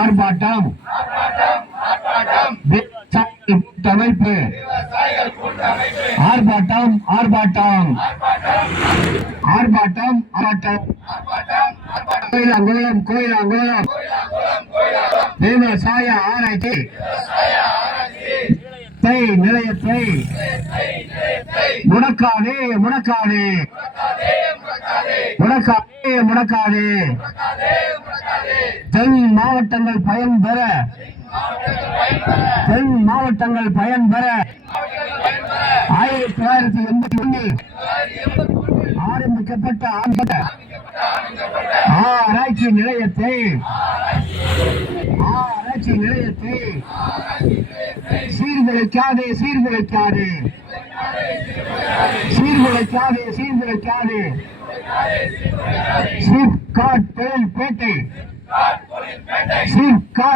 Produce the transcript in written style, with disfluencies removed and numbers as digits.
ஆர்ப்பாட்டம் ஆர்ப்பாட்டம் விவசாய கூட்டமைப்பு ஆர்ப்பாட்டம் ஆர்ப்பாட்டம் ஆர்ப்பாட்டம் ஆர்ப்பாட்டம் கோயிலாங்குளம் கோயிலாங்குளம் விவசாய ஆராய்ச்சி நிலையத்தை முடக்காதே முடக்காதே முடக்காதே முடக்காதே தென் மாவட்டங்கள் பயன்பெற தென் மாவட்டங்கள் பயன்பெற 1981 ஆரம்பிக்கப்பட்ட ஆராய்ச்சி நிலையத்தை சீர்குலைக்காதே சீர்குலைக்காதே சீர்குலைக்காதே சீர்குலைக்காதே சிப்காட் தொழில்பேட்டை சிப்காட்